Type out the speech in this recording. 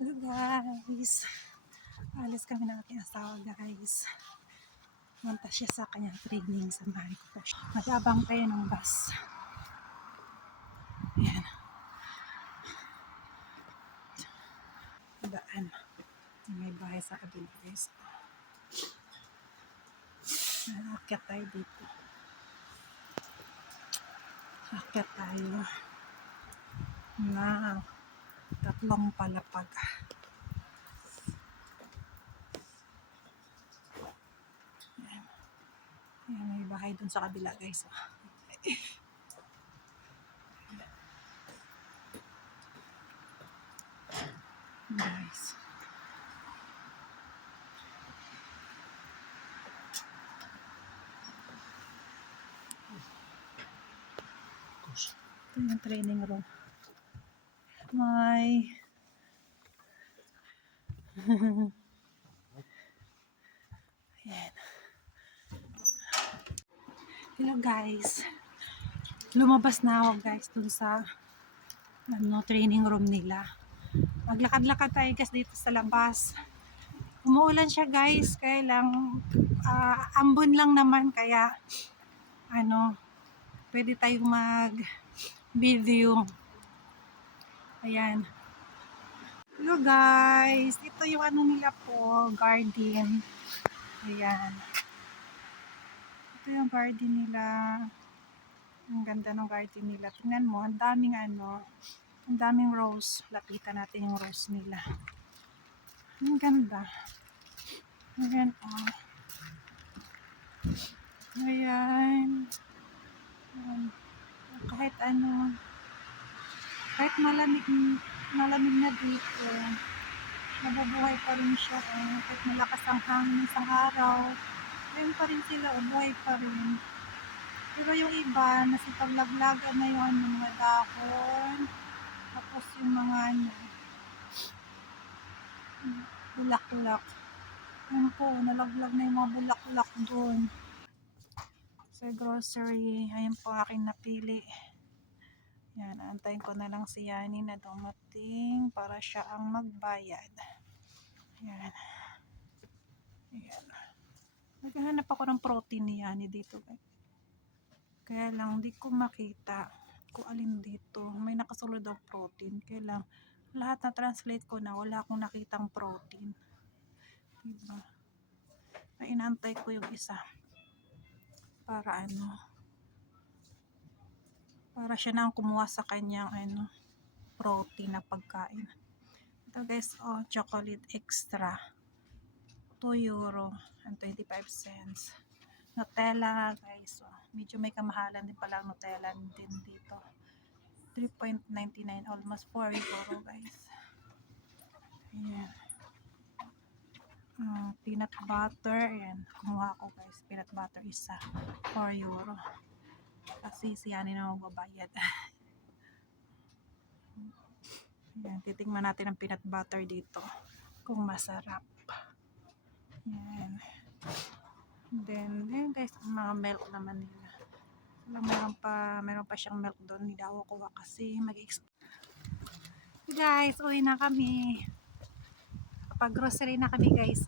Hello guys, alis kami ng aking asawa guys. Punta siya sa kanyang training, samahan ko po siya. Mag-abang tayo ng bus. Ayan. Daan. May bahay sa kabila guys. Aakyat tayo dito. Aakyat tayo na 3 palapag. Ayan. Ayan, may bahay dun sa kabila guys. Guys. Ito yung training room. May ayan. Hello guys. Lumabas na ako guys dun sa training room nila. Maglakad-lakad tayo guys dito sa labas. Umuulan siya guys, kaya lang ambon lang naman, kaya pwede tayong mag video. Ayan. Hello guys, ito yung nila po, garden. Ayan. Ito yung garden nila. Ang ganda ng garden nila. Tingnan mo, ang daming rose. Lapitan natin yung rose nila. Ang ganda. Ayan, oh. Ayan. Kahit kahit malamig na dito, nabubuhay pa rin siya. Kahit malakas ang hangin sa araw, ayun pa rin sila, buhay pa rin. Pero yung iba, nasipag-laglagan na yun, yung mga dahon, tapos yung mga bulak-bulak. Ayun po, nalaglag na yung mga bulak-bulak doon. Sa grocery, ayun po aking napili. Yan, antayin ko na lang si Yani na dumating para siya ang magbayad. Yan. Yan. Naghahanap ako ng protein ni Yani dito. Kaya lang, di ko makita kung alin dito. May nakasulod daw protein. Kaya lang, lahat na translate ko na, wala akong nakitang protein. Diba? Ay, inaantay ko yung isa. Para para siya na ang kumuha sa kanyang protein na pagkain. Ito guys, chocolate extra, €2.25. Nutella guys, medyo may kamahalan din pala ang Nutella din dito. 3.99, almost €4 guys. Ayan. Peanut butter, ayan, kumuha ko guys, peanut butter isa, €4. Kasi siya na magbabayad. Ayan, titingnan natin ang peanut butter dito kung masarap. Ayan. Then guys, mga milk naman nila. Meron pa siyang milk doon, hindi daw ako kuha kasi guys, uwi na kami. Kapag grocery na kami guys.